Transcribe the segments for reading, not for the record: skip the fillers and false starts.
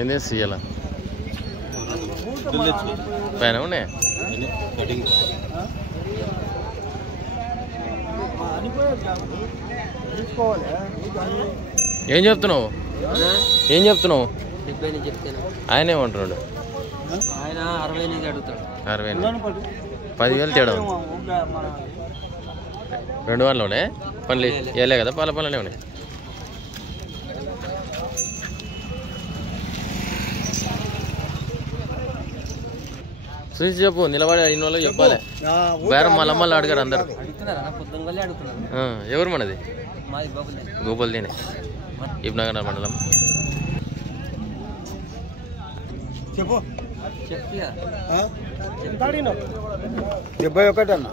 ఏం చేసి ఇయ్యాల పైన ఉన్నాయి ఏం చెప్తున్నావు ఆయన ఏమంటున్నాడు ఆయన 60 అడుగుతాడు 60 10,000 తేడా 2 వారాల్లోనే పనులు వేయలే కదా పాల పనులనే ఉన్నాయి చూసి చెప్పు నిలబడి అయిన వాళ్ళకి చెప్పాలి బేరం మళ్ళీ అడిగారు అందరు ఎవరు మనది గోపాల్దేనే ఇబ్నగర్ మండలం చెప్పు 71 అన్న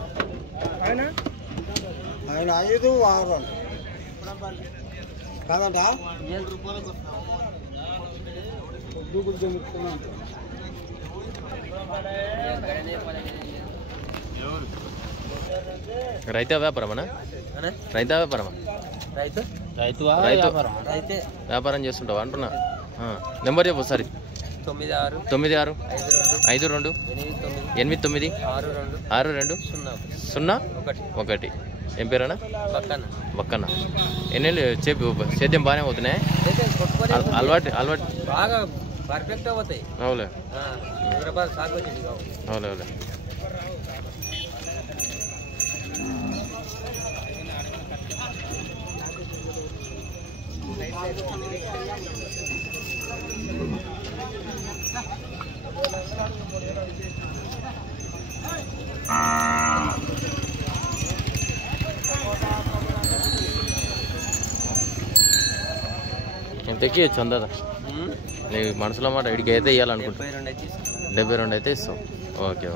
ఆయన 5 వారాలు కాదంట రైతా వ్యాపారమా రైతా వ్యాపారమా వ్యాపారం చేస్తుంటావా అంటున్నా నెంబర్ చెప్పు ఒకసారి 96 52 89 62 01 ఏం పేరన్నా బక్కన్న ఎన్నెళ్ళు చెప్పు సేద్యం బాగానే అవుతున్నాయి అలవాటు బాగా పర్ఫెక్ట్ అవుతాయి అవులే అవులే నేను తెచ్చి అందదా నీ మనసులో మాట ఇడికి అయితే ఇవ్వాలనుకుంటా 72 అయితే ఇస్తాం ఓకే